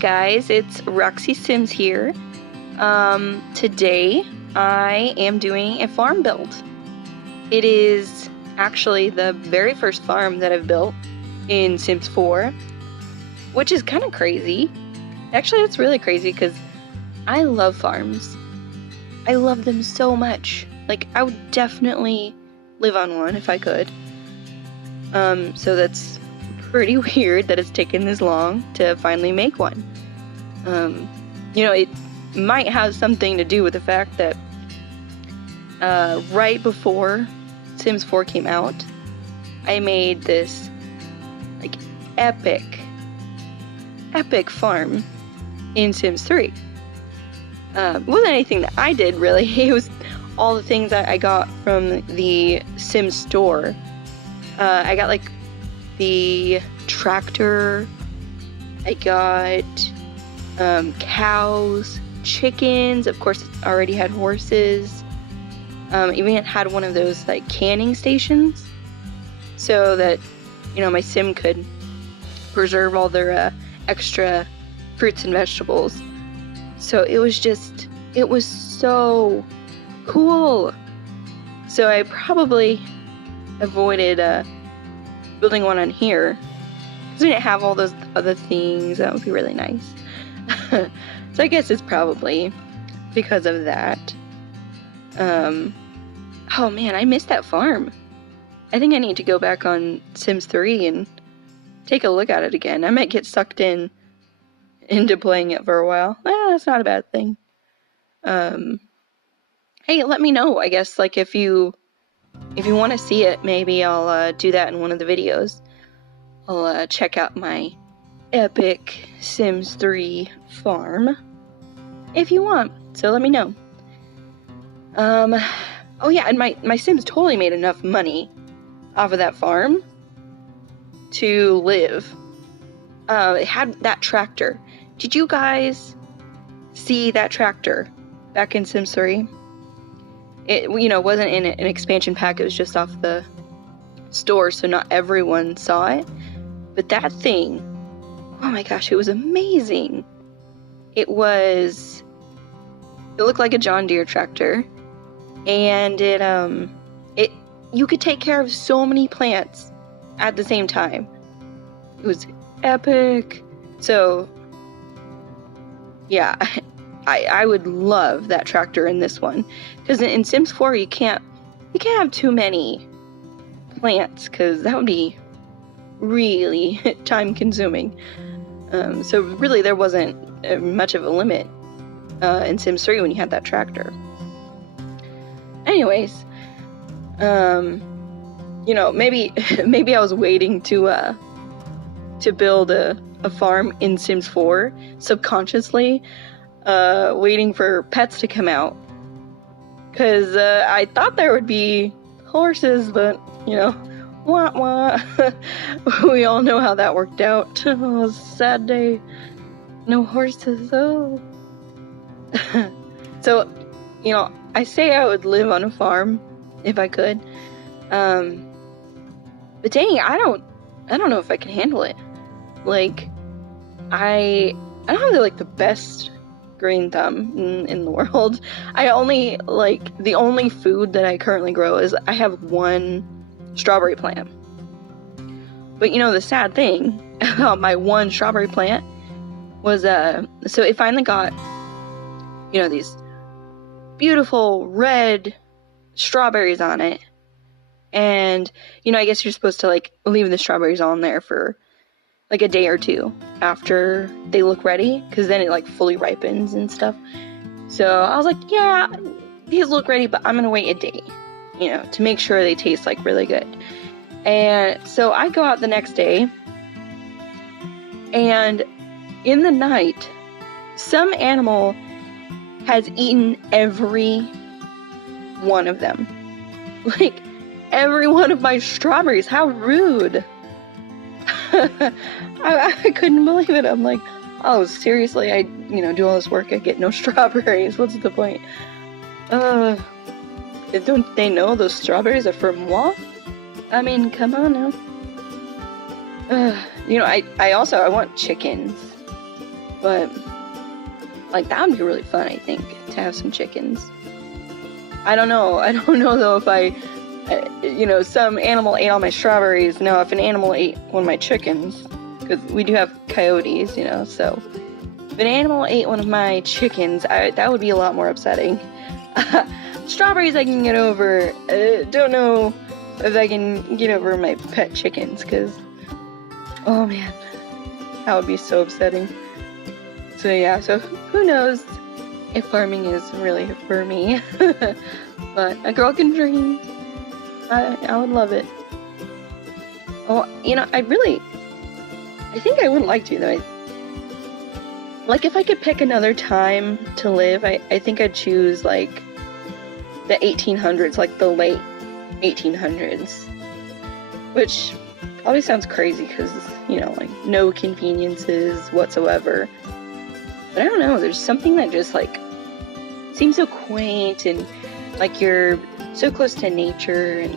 guys, it's Roxxy Sims here. Today I am doing a farm build. It is actually the very first farm that I've built in Sims 4, which is kind of crazy. Actually, it's really crazy because I love farms. I love them so much. Like, I would definitely live on one if I could. So that's pretty weird that it's taken this long to finally make one. It might have something to do with the fact that right before Sims 4 came out, I made this like epic farm in Sims 3. It wasn't anything that I did really. It was all the things that I got from the Sims store. I got like the tractor, I got cows, chickens, of course it already had horses, even had one of those like canning stations so that, my sim could preserve all their extra fruits and vegetables. So it was so cool. So I probably avoided building one on here because we didn't have all those other things. That would be really nice. So I guess it's probably because of that. Oh man, I missed that farm. I think I need to go back on Sims 3 and take a look at it again. I might get sucked into playing it for a while. That's not a bad thing. Hey, let me know, I guess, like if you want to see it, maybe I'll do that in one of the videos. I'll check out my epic Sims 3 farm if you want, so let me know. Oh yeah, and my Sims totally made enough money off of that farm to live. It had that tractor. Did you guys see that tractor back in Sims 3? It, wasn't in an expansion pack, it was just off the store, so not everyone saw it. But that thing, oh my gosh, it was amazing. It looked like a John Deere tractor, and you could take care of so many plants at the same time. It was epic. So, yeah, I would love that tractor in this one, because in Sims 4 you can't have too many plants because that would be really time consuming. So really there wasn't much of a limit in Sims 3 when you had that tractor. Anyways, maybe I was waiting to build a farm in Sims 4 subconsciously. Waiting for pets to come out, because I thought there would be horses, but wah wah. We all know how that worked out. Oh, sad day. No horses. Oh. So, I say I would live on a farm if I could, but dang, I don't know if I can handle it. Like, I don't have the best green thumb in the world. The only food that I currently grow is I have one strawberry plant. But the sad thing about my one strawberry plant was so it finally got these beautiful red strawberries on it, and I guess you're supposed to leave the strawberries on there for a day or two after they look ready, because then it fully ripens and stuff. So I was like, yeah, these look ready, but I'm gonna wait a day, to make sure they taste really good. And so I go out the next day, and in the night, some animal has eaten every one of them. Every one of my strawberries. How rude. I couldn't believe it. I'm like, oh, seriously, I do all this work, I get no strawberries. What's the point? Don't they know those strawberries are for moi? I mean, come on now. I want chickens. But, like, that would be really fun, I think, to have some chickens. I don't know though if some animal ate all my strawberries. No, if an animal ate one of my chickens, because we do have coyotes, so if an animal ate one of my chickens, that would be a lot more upsetting. Strawberries I can get over. Don't know if I can get over my pet chickens, because, oh man, that would be so upsetting. So yeah, so who knows if farming is really for me. But a girl can dream. I would love it. Well, I think I would like to, though. Like, if I could pick another time to live, I think I'd choose, like, the 1800s, like, the late 1800s. Which probably sounds crazy, because, like, no conveniences whatsoever. But I don't know, there's something that just, like, seems so quaint, and, like, you're so close to nature, and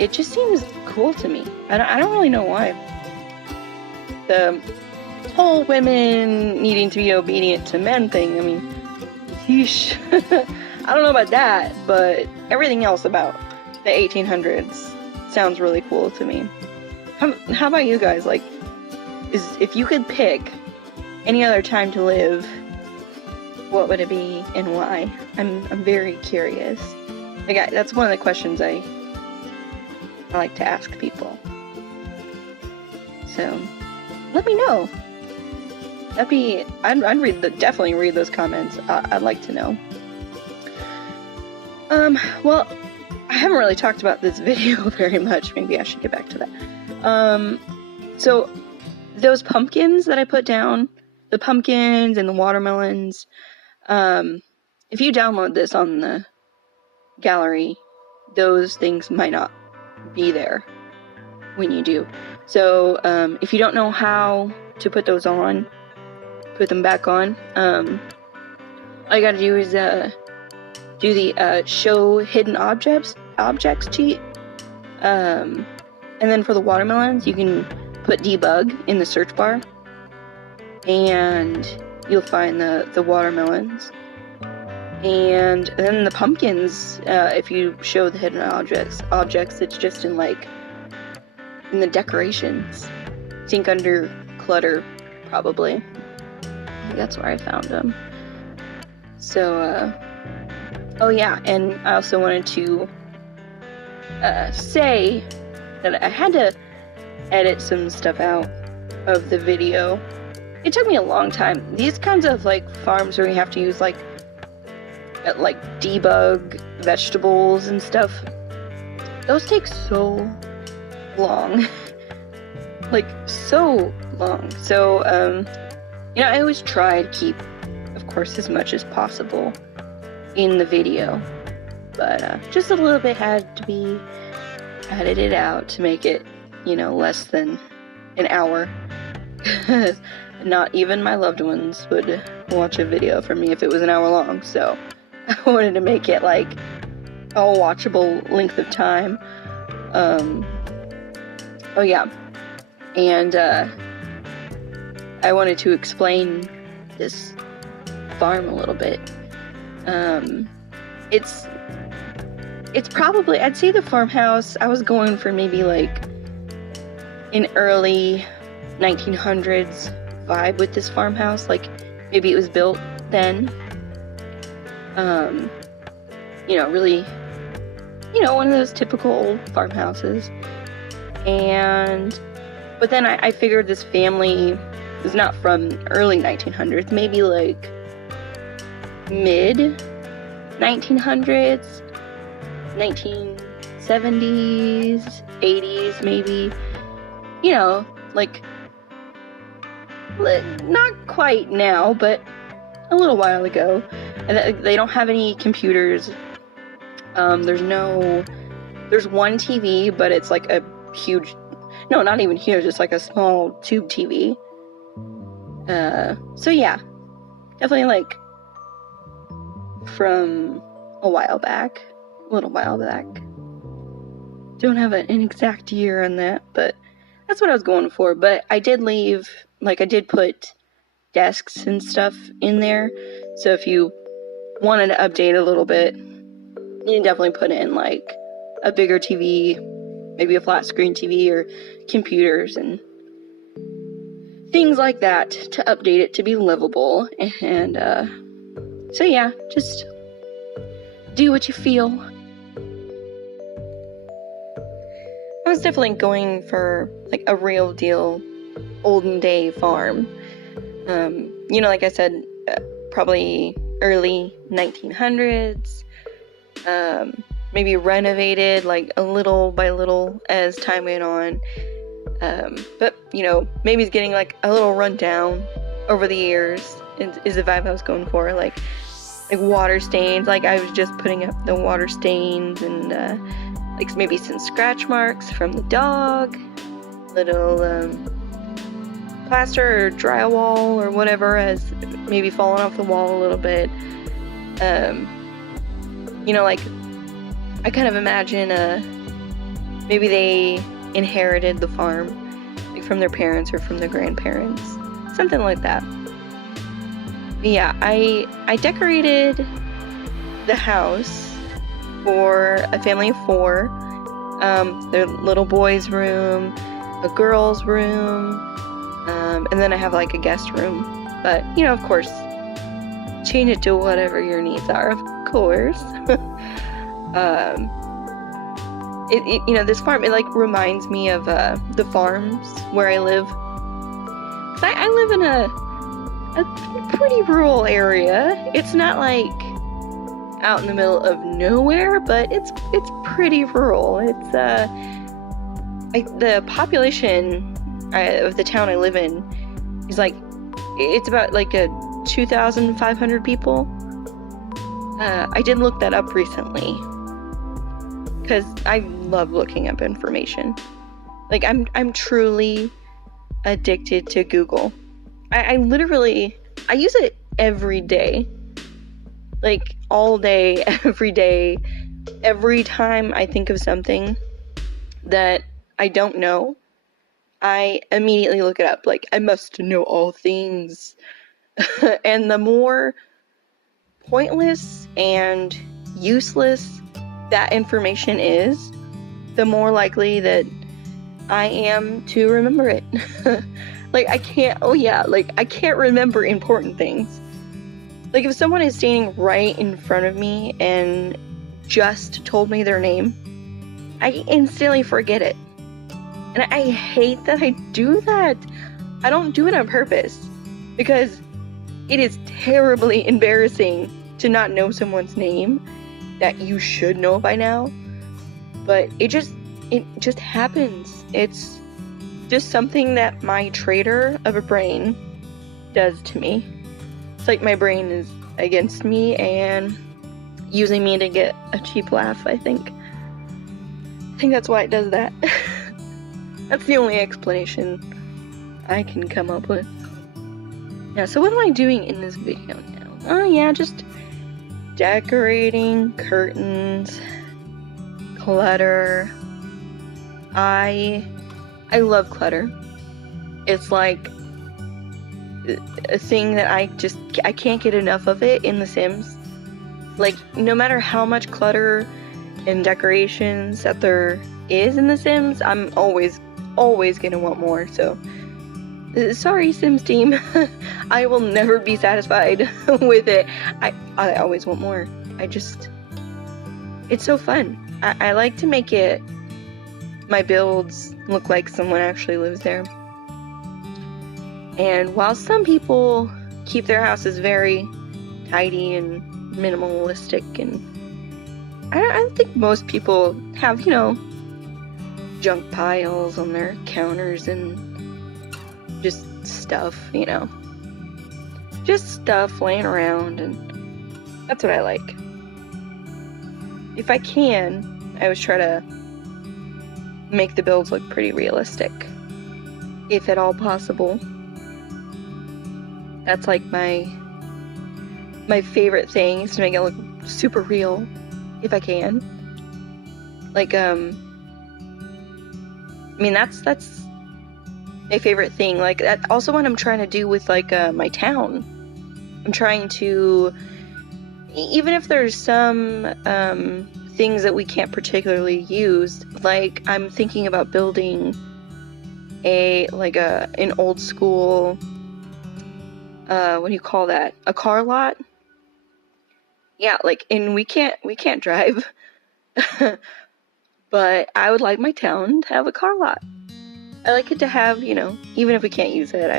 it just seems cool to me. I don't really know why. The whole women needing to be obedient to men thing, I mean, yeesh. I don't know about that, but everything else about the 1800s sounds really cool to me. How about you guys? Like, if you could pick any other time to live, what would it be and why? I'm very curious. Like, that's one of the questions I like to ask people. So, let me know. I'd definitely read those comments. I'd like to know. Well, I haven't really talked about this video very much. Maybe I should get back to that. So, those pumpkins that I put down, the pumpkins and the watermelons, if you download this on the gallery, those things might not be there when you do. So, if you don't know how to put those on, put them back on, all you gotta do is, do the, show hidden objects cheat, and then for the watermelons, you can put debug in the search bar, and you'll find the watermelons. And then the pumpkins, if you show the hidden objects, it's just in the decorations. I think under clutter, probably. That's where I found them. So, oh yeah, and I also wanted to say that I had to edit some stuff out of the video. It took me a long time. These kinds of farms where you have to use debug vegetables and stuff, those take so long. So long. So, I always try to keep, of course, as much as possible in the video, but just a little bit had to be edited out to make it, less than an hour. Not even my loved ones would watch a video from me if it was an hour long, so I wanted to make it a watchable length of time. Oh yeah, and I wanted to explain this farm a little bit. It's probably, I'd say the farmhouse, I was going for maybe an early 1900s vibe with this farmhouse. Maybe it was built then. Really, one of those typical old farmhouses. But then I figured this family was not from early 1900s, maybe mid 1900s, 1970s, 80s, maybe. Not quite now, but a little while ago. And they don't have any computers. There's one TV, but it's a huge, no, not even huge, it's a small tube TV. So yeah, definitely from a little while back. Don't have an exact year on that, but that's what I was going for. But I did leave, I did put desks and stuff in there. So if you wanted to update a little bit, you can definitely put in like a bigger TV, maybe a flat screen TV or computers and things like that to update it to be livable. And so yeah, just do what you feel. I was definitely going for like a real deal olden day farm. Like I said, probably early 1900s, maybe renovated like a little by little as time went on. But maybe it's getting like a little run down over the years is the vibe I was going for. Like water stains, like I was just putting up the water stains and like maybe some scratch marks from the dog, little plaster or drywall or whatever has maybe fallen off the wall a little bit. Like I kind of imagine maybe they inherited the farm like from their parents or from their grandparents, something like that. But yeah, I decorated the house for a family of 4. Their little boy's room, a girl's room, and then I have like a guest room. But of course, change it to whatever your needs are, of course. This farm, it like reminds me of the farms where I live. 'Cause I live in a pretty rural area. It's not like out in the middle of nowhere, but it's pretty rural. It's the population of the town I live in is like, it's about like 2,500 people. I did look that up recently because I love looking up information. Like I'm truly addicted to Google. I literally use it every day. Like all day, every day. Every time I think of something that I don't know, I immediately look it up. Like, I must know all things. And the more pointless and useless that information is, the more likely that I am to remember it. Like, I can't remember important things. Like, if someone is standing right in front of me and just told me their name, I instantly forget it. And I hate that I do that. I don't do it on purpose, because it is terribly embarrassing to not know someone's name that you should know by now. But it just happens. It's just something that my traitor of a brain does to me. It's like my brain is against me and using me to get a cheap laugh, I think. I think that's why it does that. That's the only explanation I can come up with. Yeah, so what am I doing in this video now? Oh yeah, just decorating, curtains, clutter. I love clutter. It's like a thing that I can't get enough of it in The Sims. Like, no matter how much clutter and decorations that there is in The Sims, I'm always gonna want more. So sorry, Sims team. I will never be satisfied with it. I always want more. It's so fun. I like to make my builds look like someone actually lives there. And while some people keep their houses very tidy and minimalistic, and I don't think most people have, junk piles on their counters and just stuff, just stuff laying around, and that's what I like. If I can, I always try to make the builds look pretty realistic, if at all possible. That's like my favorite thing, is to make it look super real, if I can. Like, that's my favorite thing. Like, that's also what I'm trying to do with, like, my town. I'm trying to, even if there's some things that we can't particularly use, like, I'm thinking about building an old school, what do you call that? A car lot? Yeah, like, and we can't drive. But I would like my town to have a car lot. I like it to have, you know, even if we can't use it,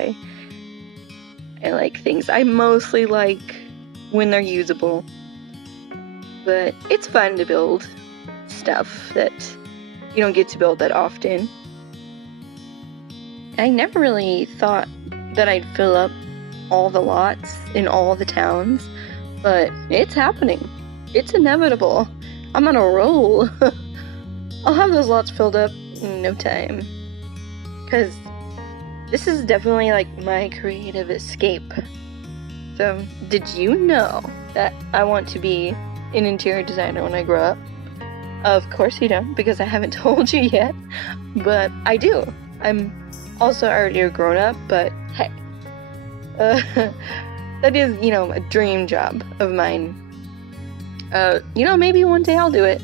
I like things. I mostly like when they're usable. But it's fun to build stuff that you don't get to build that often. I never really thought that I'd fill up all the lots in all the towns, but it's happening. It's inevitable. I'm on a roll. I'll have those lots filled up in no time. Because this is definitely like my creative escape. So, did you know that I want to be an interior designer when I grow up? Of course you don't, because I haven't told you yet. But I do. I'm also already a grown-up, but hey. That is, you know, a dream job of mine. You know, maybe one day I'll do it.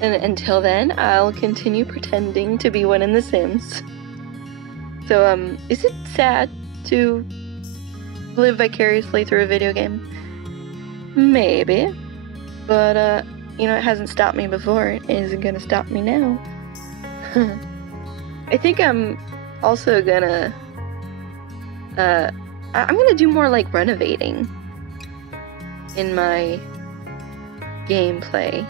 And until then, I'll continue pretending to be one in The Sims. So, is it sad to live vicariously through a video game? Maybe. But, you know, it hasn't stopped me before. It isn't gonna stop me now. I think I'm also gonna, I'm gonna do more, like, renovating in my gameplay.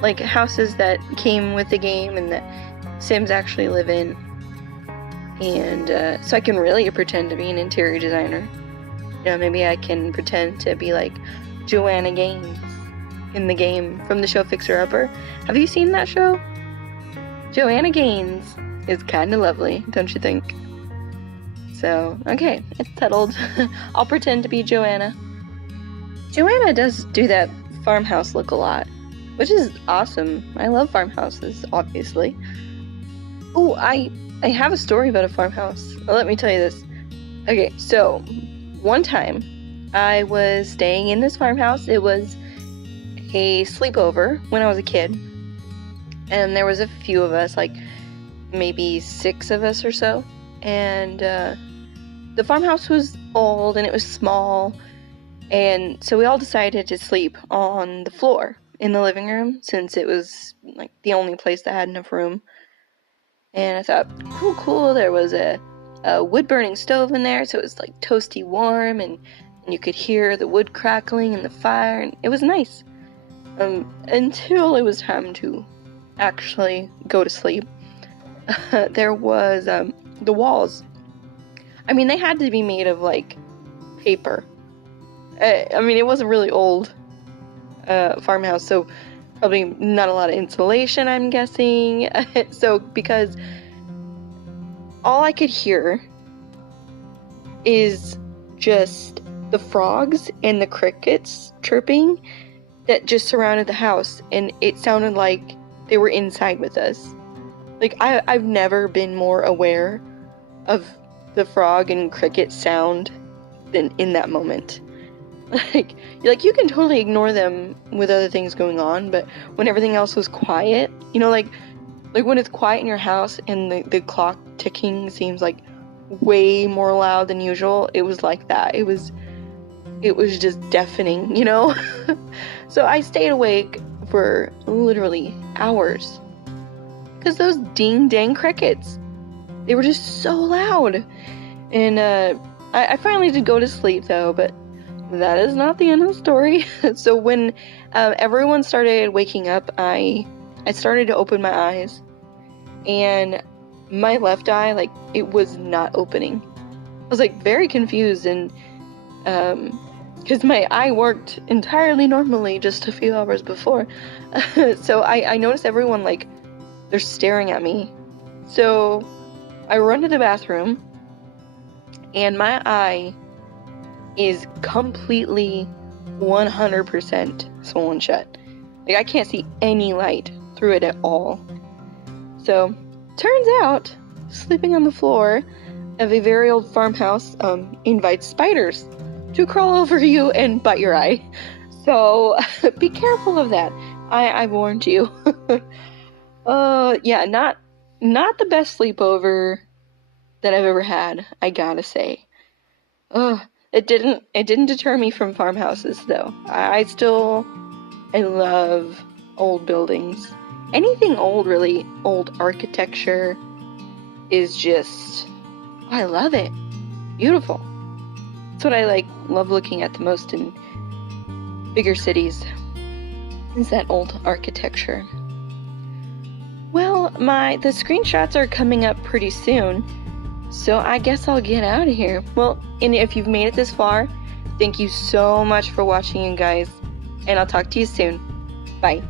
Like, houses that came with the game and that Sims actually live in. And, so I can really pretend to be an interior designer. You know, maybe I can pretend to be, like, Joanna Gaines in the game from the show Fixer Upper. Have you seen that show? Joanna Gaines is kind of lovely, don't you think? So, okay, it's settled. I'll pretend to be Joanna. Joanna does do that farmhouse look a lot, which is awesome. I love farmhouses, obviously. Oh, I have a story about a farmhouse. Well, let me tell you this. Okay, so one time I was staying in this farmhouse. It was a sleepover when I was a kid. And there was a few of us, like maybe 6 of us or so. And the farmhouse was old and it was small. And so we all decided to sleep on the floor in the living room, since it was like the only place that had enough room. And I thought, cool, there was a wood-burning stove in there, so it was like toasty warm, and you could hear the wood crackling in the fire, and it was nice. Until it was time to actually go to sleep. There was the walls. I mean, they had to be made of, like, paper. I mean, it was a really old farmhouse, so probably not a lot of insulation, I'm guessing. So, because all I could hear is just the frogs and the crickets chirping that just surrounded the house, and it sounded like they were inside with us. Like, I've never been more aware of the frog and cricket sound than in that moment. Like, you can totally ignore them with other things going on, but when everything else was quiet, you know, like when it's quiet in your house and the clock ticking seems like way more loud than usual, it was like that. It was just deafening, you know? So I stayed awake for literally hours. Because those ding-dang crickets, they were just so loud. And I finally did go to sleep, though, but that is not the end of the story. So when everyone started waking up, I started to open my eyes. And my left eye, like, it was not opening. I was, like, very confused, and because my eye worked entirely normally just a few hours before. So I noticed everyone, like, they're staring at me. So I run to the bathroom, and my eye is completely 100% swollen shut. Like, I can't see any light through it at all. So, turns out, sleeping on the floor of a very old farmhouse invites spiders to crawl over you and bite your eye. So be careful of that. I warned you. Yeah, not the best sleepover that I've ever had, I gotta say. It didn't deter me from farmhouses though. I love old buildings. Anything old, really, old architecture is just, I love it. Beautiful. That's what I love looking at the most in bigger cities, is that old architecture. Well, the screenshots are coming up pretty soon, so I guess I'll get out of here. Well, and if you've made it this far, thank you so much for watching, you guys, and I'll talk to you soon. Bye.